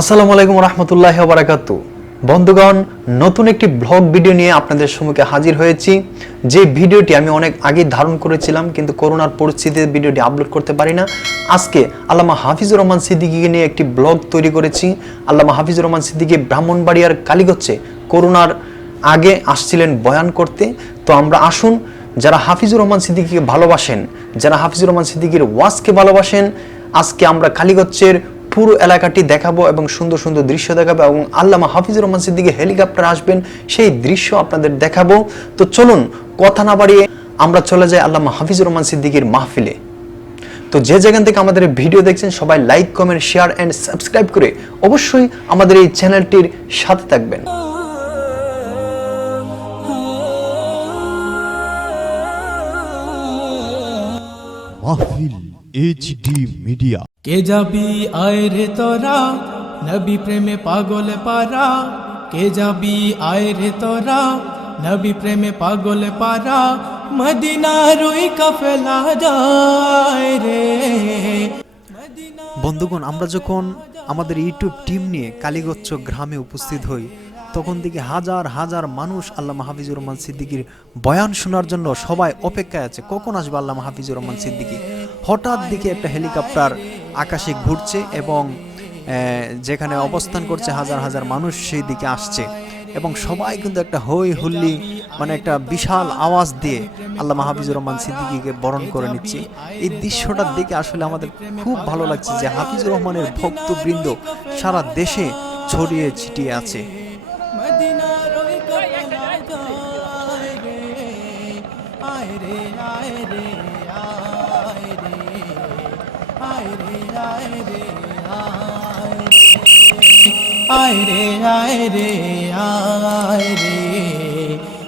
আসসালামু আলাইকুম রহমতুল্লাহ বারাকাতু বন্ধুগণ, নতুন একটি ব্লগ ভিডিও নিয়ে আপনাদের সম্মুখে হাজির হয়েছি। যে ভিডিওটি আমি অনেক আগে ধারণ করেছিলাম, কিন্তু করোনার পরিস্থিতিতে ভিডিওটি আপলোড করতে পারি না। আজকে আল্লামা হাফিজুর রহমান সিদ্দিকীকে নিয়ে একটি ব্লগ তৈরি করেছি। আল্লামা হাফিজুর রহমান সিদ্দিকী ব্রাহ্মণবাড়িয়ার কালীগঞ্জে করোনার আগে আসছিলেন বয়ান করতে। তো আমরা আসুন, যারা হাফিজুর রহমান সিদ্দিকীকে ভালোবাসেন, যারা হাফিজুর রহমান সিদ্দিকীর ওয়াজকে ভালোবাসেন, আজকে আমরা কালীগঞ্জের পুরো এলাকাটি দেখাবো এবং সুন্দর সুন্দর দৃশ্য দেখাবো এবং আল্লামা হাফিজুর রহমান সিদ্দিকী হেলিকপ্টার আসবেন, সেই দৃশ্য আপনাদের দেখাবো। তো চলুন, কথা না বাড়িয়ে আমরা চলে যাই আল্লামা হাফিজুর রহমান সিদ্দিকীর মাহফিলে। তো যে যেখান থেকে আমাদের ভিডিও দেখছেন, সবাই like, comment, share and subscribe করে অবশ্যই আমাদের এই চ্যানেলটির সাথে থাকবেন। মিডিয়া কে যাবি আয় রে তোরা? নবী প্রেমে পাগল পারা। কে যাবি আয় রে তোরা? নবী প্রেমে পাগল পারা। মদিনার ওই কাফেলা যায় রে। বন্ধুগণ, আমরা যখন আমাদের ইউটিউব টিম নিয়ে কালীগচ্ছ গ্রামে উপস্থিত হই, তখন থেকে হাজার হাজার মানুষ আল্লাহ হাফিজুর রহমান সিদ্দিকির বয়ান শোনার জন্য সবাই অপেক্ষায় আছে। কখন আসবে আল্লামা হাফিজুর রহমান সিদ্দিকি? হঠাৎ দিকে একটা হেলিকপ্টার আকাশে ঘুরছে এবং যেখানে অবস্থান করছে হাজার হাজার মানুষ, সেই দিকে আসছে। এবং সবাই কিন্তু একটা হই হুল্লি মানে একটা বিশাল আওয়াজ দিয়ে আল্লাহ হাফিজুর রহমান সিদ্দিকীকে বরণ করে নিচ্ছে। এই দৃশ্যটার দিকে আসলে আমাদের খুব ভালো লাগছে যে হাফিজুর রহমানের ভক্তবৃন্দ সারা দেশে ছড়িয়ে ছিটিয়ে আছে। আয় রে আয় রে আয় রে। আয় রে আয় রে আয় রে। আয় রে আয় রে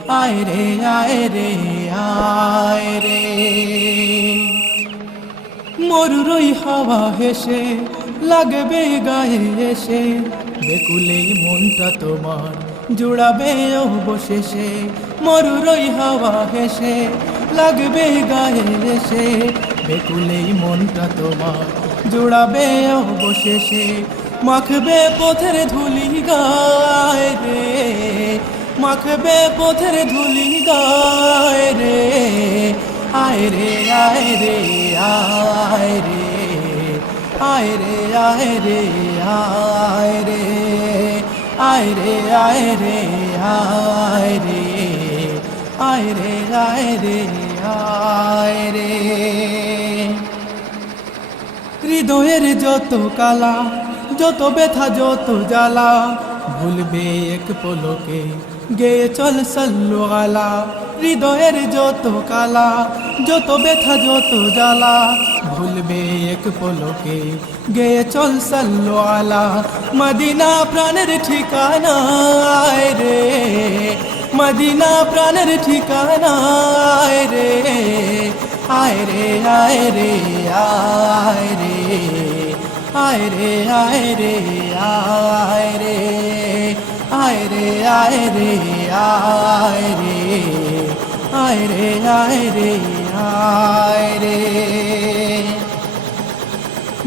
আয় রে আয় রে আয় রে। মরুরই হাওয়া হেসে, লাগবে গায়ে এসে বেকুলেই মনটা তোমার জুড়াবে অবশেষে। মরুরই হাওয়া হেসে, লাগবে গায়ে এসে বেকুলেই মনটা তোমার। জুড়াবে অবশেষে, মাখবে পথের ধুলি গায়ে রে। মাখবে পথের ধুলি গায়ে রে। আয় রে আয় রে আয় রে। আয় রে আয় রে আয় রে। আয় রে আয় রে আয় রে। আয় রে আয় রে। আয় রে? হৃদয়ের যত কালা, যত ব্যথা, যত জ্বালা, ভুলবে এক পলকে, গেয়ে চল সল্লু আলা। হৃদয়ের যত কালা, যত ব্যথা, যত জ্বালা, ভুলবে এক পলকে, গেয়ে চল সল্লু আলা। মদিনা প্রাণের ঠিকানা রে। মদিনা প্রাণের ঠিকানা আয় রে আয় রে আয় রে আয় রে আয় রে আয় রে আয় রে আয় রে আয় রে আয় রে আয় রে আয় রে আয় রে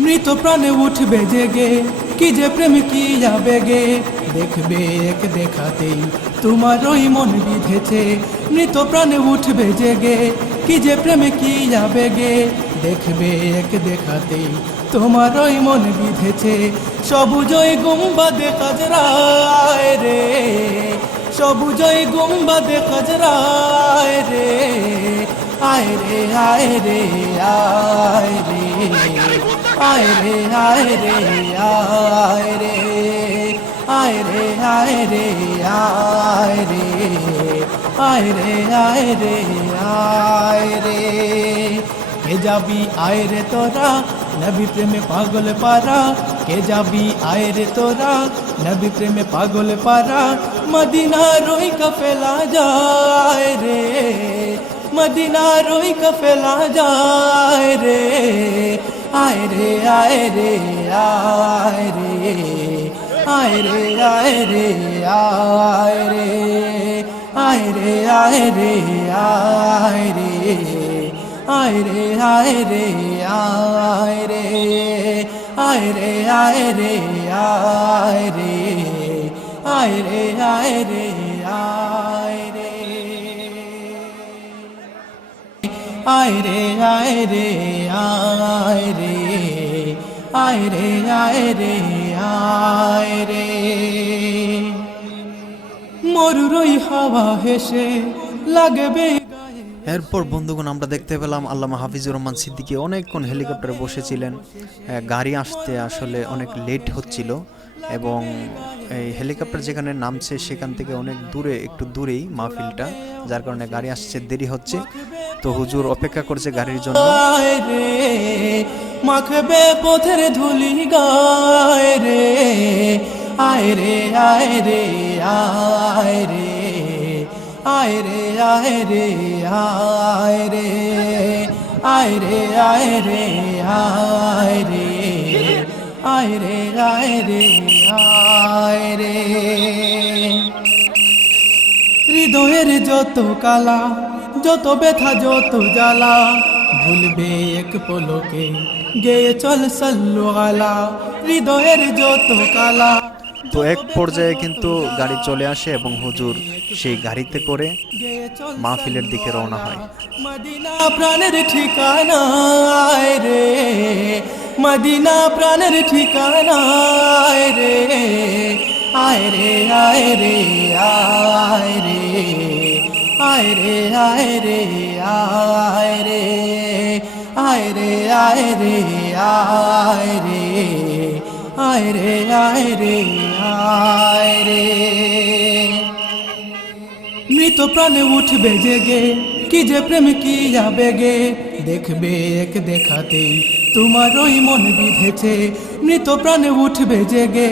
মৃত প্রাণে উঠবে জেগে কি যে প্রেম কি যাবে গে দেখবে, এক দেখাতেই তোমার ওই মন বিধেছে। মৃত প্রাণে উঠবে জেগে, কি যে প্রেমে, কি যাবে গে দেখবে, এক দেখাতেই তোমার ওই মন বিধেছে। সবুজই গুম্বাদে কাজরায় রে সবুজই গুম্বাদে কাজরায় রে। আয় রে আয় রে আয় রে আয় রে আয় রে আয় রে। আয় রে আয় রে আয় রে আয় রে আয় রে আয় রে কে যাবি আয় রে তোরা নবী প্রেমে পাগল পারা কে যাবি আয় রে তোরা নবী প্রেমে পাগল পারা মদিনা রই কফেলা যায় রে মদিনা রই কফেলা যায় রে আয় রে আয় রে আয় রে আয় রে আয় রে আয় রে আয় রে আয় রে আয় রে আয় রে আয় রে আয় রে আয় রে আয় রে আয় রে আয় রে আয় রে রে। মরুরই হাওয়া হেসে লাগবে এরপর বন্ধুগণ, আমরা দেখতে পেলাম আল্লামা হাফিজুর রহমান সিদ্দিকী অনেকক্ষণ হেলিকপ্টারে বসেছিলেন। গাড়ি আসতে আসলে অনেক লেট হচ্ছিল এবং এই হেলিকপ্টার যেখানে নামছে সেখান থেকে অনেক দূরে, একটু দূরেই মাহফিলটা, যার কারণে গাড়ি আসছে দেরি হচ্ছে। তো হুজুর অপেক্ষা করছে গাড়ির জন্য মাখবে পথের ধুলি গায় রে আয় রে আয় রে আয় রে আয় রে আয় রে আয় রে আয় রে আয় রে আয় রে আয় রে আয় রে আয় রে হৃদয়ের যত কালা যত ব্যথা যত জ্বালা ভুলবে এক পলকে গেয়ে চল সল্লু আলা হৃদয়ের যত কালা। তো এক পর্যায়ে কিন্তু গাড়ি চলে আসে এবং হুজুর সেই গাড়িতে করে মাহফিলের দিকে রওনা হয়। মদিনা প্রাণের ঠিকানা আয় রে মদিনা প্রাণের ঠিকানা রে আয় রে আয় রে আয় রে। আয় রে আয় রে আয় রে আয় রে আয় রে আয় রে আয় রে আয় রে আয় রে। মৃত প্রাণে উঠবে জেগে, কি যে প্রেম, কি আবেগে দেখবে এক দেখাতেই তোমার ওই মন বিধেছে। মৃত প্রাণে উঠবে জেগে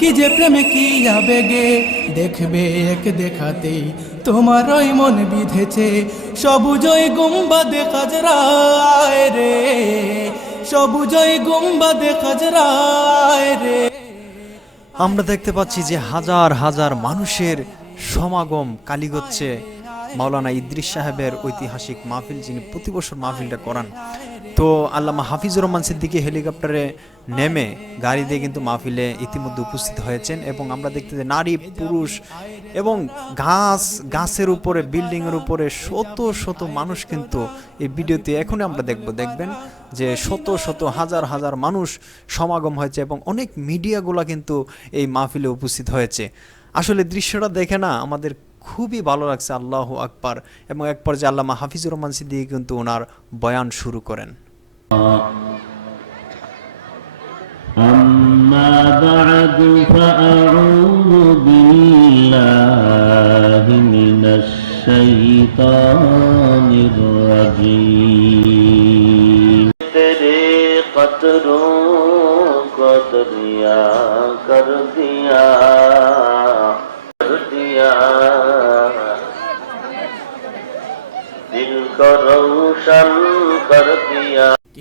কি যে প্রেমে কি আবেগে? দেখবে এক দেখাতে তোমার ওই মন বিধেছে। সবুজই দেখা জরায় রে, সবুজই দেখা জরায় রে। আমরা দেখতে পাচ্ছি যে হাজার হাজার মানুষের সমাগম কালীগচ্ছে মাওলানা ইদ্রিস সাহেবের ঐতিহাসিক মাহফিল যিনি প্রতি বছর মাহফিলটা করান, তো আল্লামা হাফিজুর রহমান সিদ্দিকী হেলিকপ্টারে নেমে গাড়ি দিয়ে কিন্তু মাহফিলে ইতিমধ্যে উপস্থিত হয়েছেন এবং আমরা দেখতে যে নারী, পুরুষ এবং গাছ, গাছের উপরে, বিল্ডিংয়ের উপরে শত শত মানুষ কিন্তু এই ভিডিওতে এখনই আমরা দেখব। দেখবেন যে শত শত, হাজার হাজার মানুষ সমাগম হয়েছে এবং অনেক মিডিয়াগুলো কিন্তু এই মাহফিলে উপস্থিত হয়েছে। আসলে দৃশ্যটা দেখে না আমাদের খুবই ভালো লাগছে আল্লাহ আকবর এবং এক পর্যায়ে আল্লাহ হাফিজুর রহমান সিদ্দিকি কিন্তু ওনার বয়ান শুরু করেন। أما بعد فأعوذ بالله من الشيطان الرجيم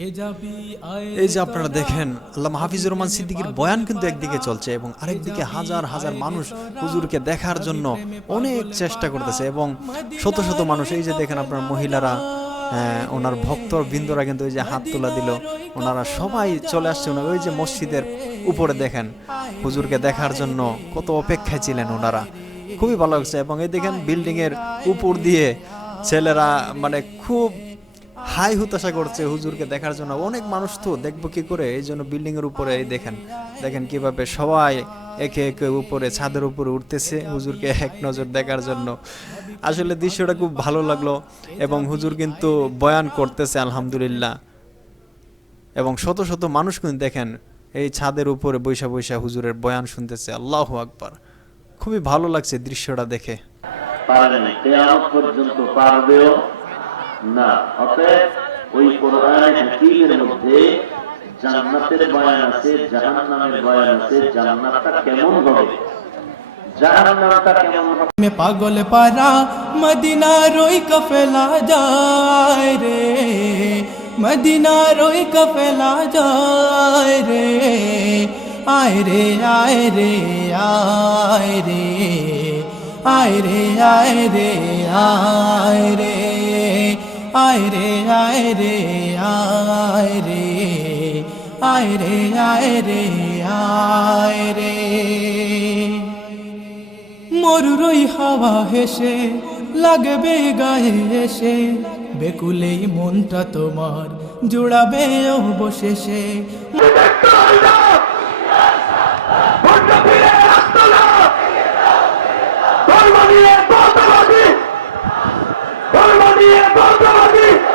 এই যে আপনারা দেখেন আল্লাহ হাফিজুর রহমান সিদ্দিকীর বয়ান কিন্তু একদিকে চলছে এবং আরেকদিকে হাজার হাজার মানুষ হুজুরকে দেখার জন্য অনেক চেষ্টা করতেছে এবং শত শত মানুষ এই যে দেখেন আপনার মহিলারা হ্যাঁ, ওনার ভক্ত বৃন্দরা কিন্তু ওই যে হাত তোলা দিল। ওনারা সবাই চলে আসছে ওনার ওই যে মসজিদের উপরে দেখেন। হুজুরকে দেখার জন্য কত অপেক্ষায় ছিলেন ওনারা। খুবই ভালো লাগছে এবং এই দেখেন বিল্ডিংয়ের উপর দিয়ে ছেলেরা মানে খুব হাই হতাশা করছে হুজুরকে দেখার জন্য। অনেক মানুষ তো দেখব কি করে, এই জন্য বিল্ডিং এর উপরে দেখেন দেখেন কীভাবে সবাই একে একে উপরে, ছাদের উপরে উঠতেছে হুজুরকে এক নজর দেখার জন্য। আসলে দৃশ্যটা খুব ভালো লাগল এবং হুজুর কিন্তু বয়ান করতেছে, আলহামদুলিল্লাহ। এবং শত শত মানুষ কিন্তু দেখেন, এই ছাদের উপরে বৈশা বৈশা হুজুরের বয়ান শুনতেছে, আল্লাহ আকবার। খুবই ভালো লাগছে দৃশ্যটা দেখে। পারে না পর্যন্ত পারবেও না। অতএব ওই কোরআন হাকিমের মধ্যে জান্নাতের বয়ান আছে, জাহান্নামের বয়ান আছে, জান্নাতটা কেমন হবে? পাগল পারা মদিনার ওই কফেলা যায় রে, মদিনার ওই কফেলা যায় রে। আয় রে আয় রে আয় রে আয় রে আয় রে আয় রে। আয় রে আয় রে আয় রে আয় রে আয় রে আয় রে মরুরই হাওয়া হেসে, লাগবে গায়ে এসে বেকুলেই মনটা তোমার জোড়াবে অবশেষে Yeah! আল্লাহ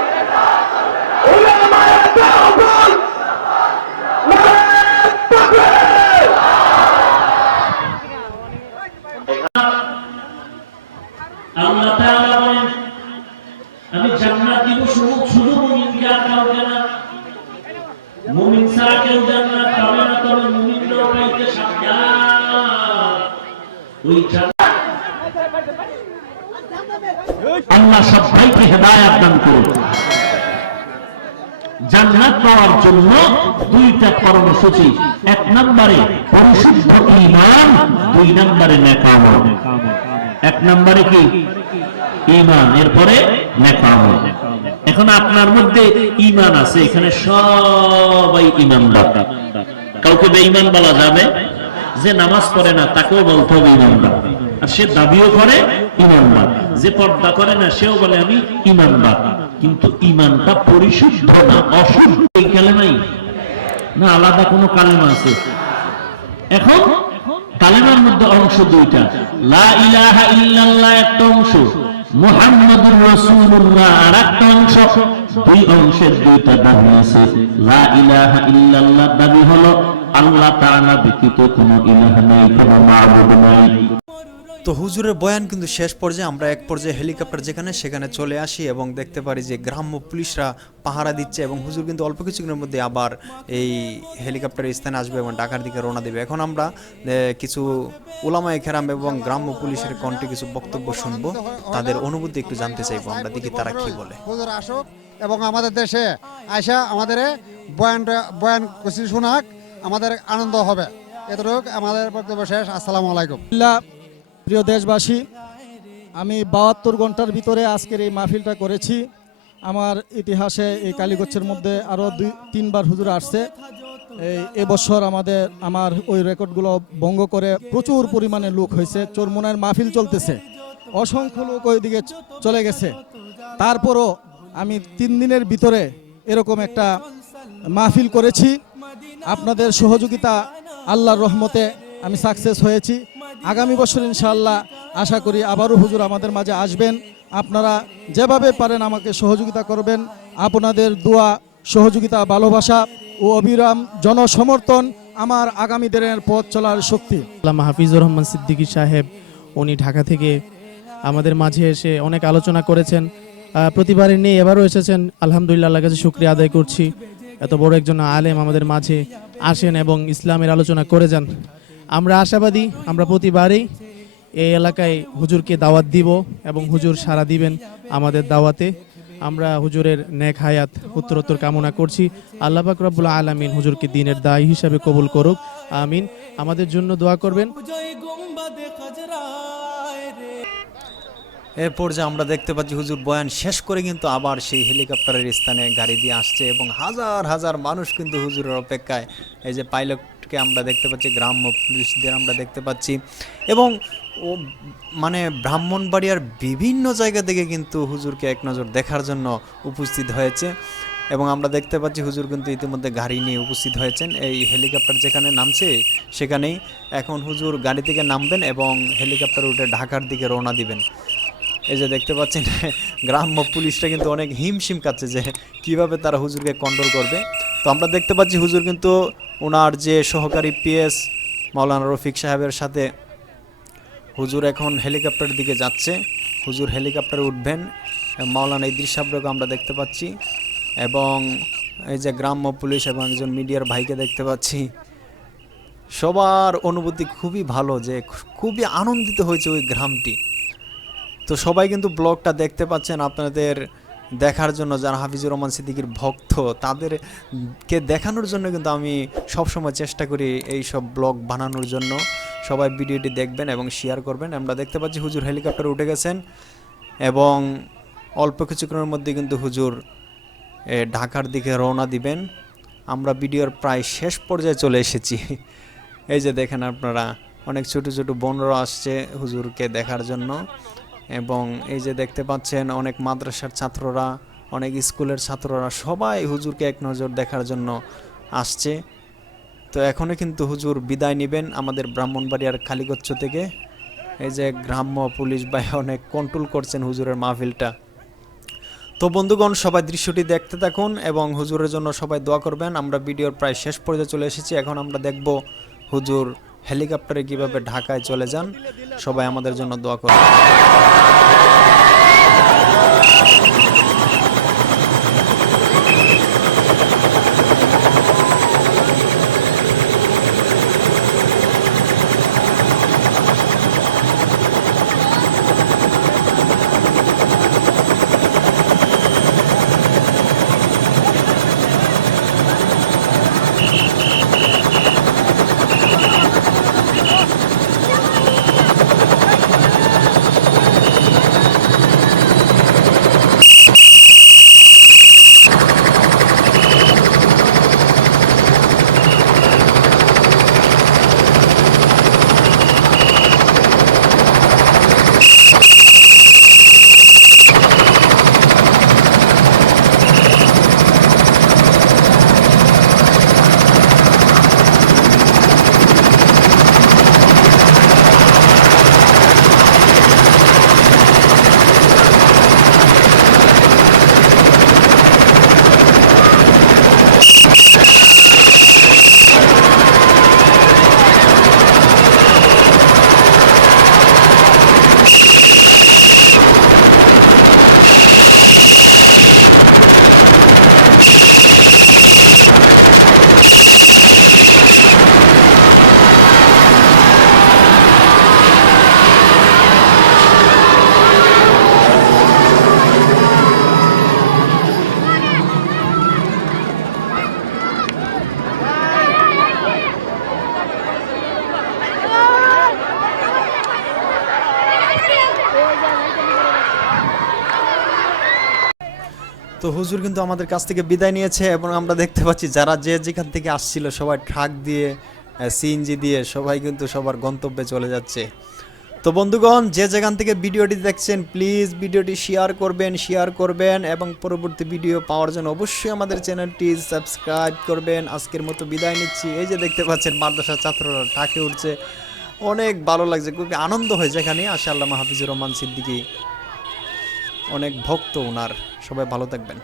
পাওয়ার জন্য দুইটা কর্মসূচি। এক নম্বরে পরিশুদ্ধ ঈমান, দুই নম্বরে নেকামত। এক নম্বরে কি? ঈমান, এরপরে নেকামত। এখন আপনার মধ্যে ইমান আছে, এখানে সবাই ঈমানদার। কাউকে বেঈমান বলা যাবে? যে নামাজ পড়ে না, তাকেও বলতে হবে ঈমানদার। আর সে দাবিও করে ঈমানদার যে পর্দা করে না, সেও বলে, আমি ঈমানদার কিন্তু ঈমানটা পরিশুদ্ধ না অশুদ্ধ, এই কালেমাই না, আলাদা কোনো কালেমা আছে। এখন কালেমার মধ্যে অংশ দুইটা। লা ইলাহা ইল্লাল্লাহ একটা অংশ, মুহাম্মাদুর রাসূলুল্লাহ আর একটা অংশ। দুই অংশের দুইটা দাবি আছে। লা ইলাহা ইল্লাল্লাহ দাবি হলো, আল্লাহ তাআলা ব্যতীত কোনো ইলাহ নাই, কোনো মাবুদ নাই। তো হুজুরের বয়ান কিন্তু শেষ পর্যায়ে আমরা এক পর্যায়ে হেলিকপ্টার যেখানে সেখানে চলে আসি এবং দেখতে পারি যে গ্রাম্য পুলিশরা পাহারা দিচ্ছে এবং হুজুর কিন্তু অল্প কিছুক্ষণের মধ্যে আবার এই হেলিকপ্টারের স্থানে আসবে এবং ঢাকার দিকে রওনা দেবে। এখন আমরা কিছু ওলামায়ে খেরাম এবং গ্রাম্য পুলিশের কণ্ঠে কিছু বক্তব্য শুনব। তাদের অনুভূতি একটু জানতে চাইব আমরা দেখি তারা কি বলে। হুজুর আসুক এবং আমাদের দেশে আয়সা আমাদের বয়ান বয়ান শোনাক আমাদের আনন্দ হবে। এতটুক আমাদের বক্তব্য শেষ। আসসালামু আলাইকুম। প্রিয় দেশবাসী, আমি বাহাত্তর ঘণ্টার ভিতরে আজকের এই মাহফিলটা করেছি। আমার ইতিহাসে এই কালীগচ্ছের মধ্যে আরও দুই, তিনবার হুজুর আসছে। এই এবছর আমাদের, আমার ওই রেকর্ডগুলো ভঙ্গ করে প্রচুর পরিমাণে লোক হয়েছে, চোরমোনার মাহফিল চলতেছে। অসংখ্য লোক ওইদিকে চলে গেছে। তারপরও আমি তিন দিনের ভিতরে এরকম একটা মাহফিল করেছি। আপনাদের সহযোগিতা আল্লাহর রহমতে আমি সাকসেস হয়েছি। আগামী বছর ইনশাআল্লাহ আশা করি আবারও হুজুর আমাদের মাঝে আসবেন। আপনারা যেভাবে পারেন আমাকে সহযোগিতা করবেন। আপনাদের দোয়া সহযোগিতা ভালোবাসা ও অবিরাম জনসমর্থন আমার আগামী দিনের পথ চলার শক্তি। আল্লামা হাফিজুর রহমান সিদ্দিকী সাহেব উনি ঢাকা থেকে আমাদের মাঝে এসে অনেক আলোচনা করেছেন। আহ, প্রতিবারে নেই এবারও এসেছেন। আলহামদুলিল্লাহ আল্লাহর কাছে শুক্রিয়া আদায় করছি। এত বড় একজন আলেম আমাদের মাঝে আসেন এবং ইসলামের আলোচনা করে যান। আমরা আশাবাদী, আমরা প্রতিবারেই এই এলাকায় হুজুরকে দাওয়াত দিব এবং হুজুর সারা দিবেন আমাদের দাওয়াতে। আমরা হুজুরের নেক হায়াত উত্তরোত্তর কামনা করছি। আল্লাহ পাক রব্বুল আলামিন হুজুরকে দিনের দায় হিসাবে কবুল করুক। আমিন। আমাদের জন্য দোয়া করবেন। এরপর যে আমরা দেখতে পাচ্ছি হুজুর বয়ান শেষ করে কিন্তু আবার সেই হেলিকপ্টারের স্থানে গাড়ি দিয়ে আসছে এবং হাজার হাজার মানুষ কিন্তু হুজুরের অপেক্ষায়। এই যে পাইলটকে আমরা দেখতে পাচ্ছি, গ্রাম্য পুলিশদের আমরা দেখতে পাচ্ছি। এবং ও মানে ব্রাহ্মণবাড়িয়ার বিভিন্ন জায়গা থেকে কিন্তু হুজুরকে এক নজর দেখার জন্য উপস্থিত হয়েছে। এবং আমরা দেখতে পাচ্ছি হুজুর কিন্তু ইতিমধ্যে গাড়ি নিয়ে উপস্থিত হয়েছেন। এই হেলিকপ্টার যেখানে নামছে, সেখানেই এখন হুজুর গাড়ি থেকে নামবেন এবং হেলিকপ্টার উঠে ঢাকার দিকে রওনা দিবেন। এই যে দেখতে পাচ্ছেন, গ্রাম্য পুলিশটা কিন্তু অনেক হিমশিম কাচ্ছে যে কীভাবে তারা হুজুরকে কন্ট্রোল করবে। তো আমরা দেখতে পাচ্ছি হুজুর কিন্তু ওনার যে সহকারী পিএস মাওলানা রফিক সাহেবের সাথে হুজুর এখন হেলিকপ্টারের দিকে যাচ্ছে। হুজুর হেলিকপ্টারে উঠবেন। মাওলানা ইদ্রিস সাহেবকে আমরা দেখতে পাচ্ছি এবং এই যে গ্রাম্য পুলিশ এবং একজন মিডিয়ার ভাইকে দেখতে পাচ্ছি। সবার অনুভূতি খুবই ভালো যে খুবই আনন্দিত হয়েছে ওই গ্রামটি। তো সবাই কিন্তু ব্লগটা দেখতে পাচ্ছেন, আপনাদের দেখার জন্য যারা হাফিজুর রহমান সিদ্দিকির ভক্ত, তাদেরকে দেখানোর জন্য কিন্তু আমি সবসময় চেষ্টা করি এই সব ব্লগ বানানোর জন্য। সবাই ভিডিওটি দেখবেন এবং শেয়ার করবেন। আমরা দেখতে পাচ্ছি হুজুর হেলিকপ্টারে উঠে গেছেন এবং অল্প কিছুক্ষণের মধ্যে কিন্তু হুজুর ঢাকার দিকে রওনা দিবেন। আমরা ভিডিওর প্রায় শেষ পর্যায়ে চলে এসেছি। এই যে দেখেন আপনারা, অনেক ছোট ছোট বোনরা আসছে হুজুরকে দেখার জন্য। এবং এই যে দেখতে পাচ্ছেন অনেক মাদ্রাসার ছাত্ররা, অনেক স্কুলের ছাত্ররা সবাই হুজুরকে এক নজর দেখার জন্য আসছে। তো এখনও কিন্তু হুজুর বিদায় নেবেন আমাদের ব্রাহ্মণবাড়িয়ার কালীগচ্ছ থেকে। এই যে গ্রাম্য পুলিশ ভাই অনেক কন্ট্রোল করছেন হুজুরের মাহফিলটা। তো বন্ধুগণ, সবাই দৃশ্যটি দেখতে থাকুন এবং হুজুরের জন্য সবাই দোয়া করবেন। আমরা ভিডিওর প্রায় শেষ পর্যায়ে চলে এসেছি। এখন আমরা দেখব হুজুর হেলিকপ্টারে কীভাবে ঢাকায় চলে যান সবাই আমাদের জন্য দোয়া করবেন তো হুজুর কিন্তু আমাদের কাছ থেকে বিদায় নিয়েছে এবং আমরা দেখতে পাচ্ছি যারা যে যেখান থেকে আসছিল সবাই ট্রাক দিয়ে সিএনজি দিয়ে সবাই কিন্তু সবার গন্তব্যে চলে যাচ্ছে। তো বন্ধুগণ, যে যেখান থেকে ভিডিওটি দেখছেন প্লিজ ভিডিওটি শেয়ার করবেন শেয়ার করবেন এবং পরবর্তী ভিডিও পাওয়ার জন্য অবশ্যই আমাদের চ্যানেলটি সাবস্ক্রাইব করবেন। আজকের মতো বিদায় নিচ্ছি। এই যে দেখতে পাচ্ছেন মাদ্রাসার ছাত্ররা টাকে উঠছে। অনেক ভালো লাগছে, খুবই আনন্দ হয়েছে এখানে আশা আল্লাহ হাফিজুর রহমান সিদ্দিকী অনেক ভক্ত ওনার। সবাই ভালো থাকবেন।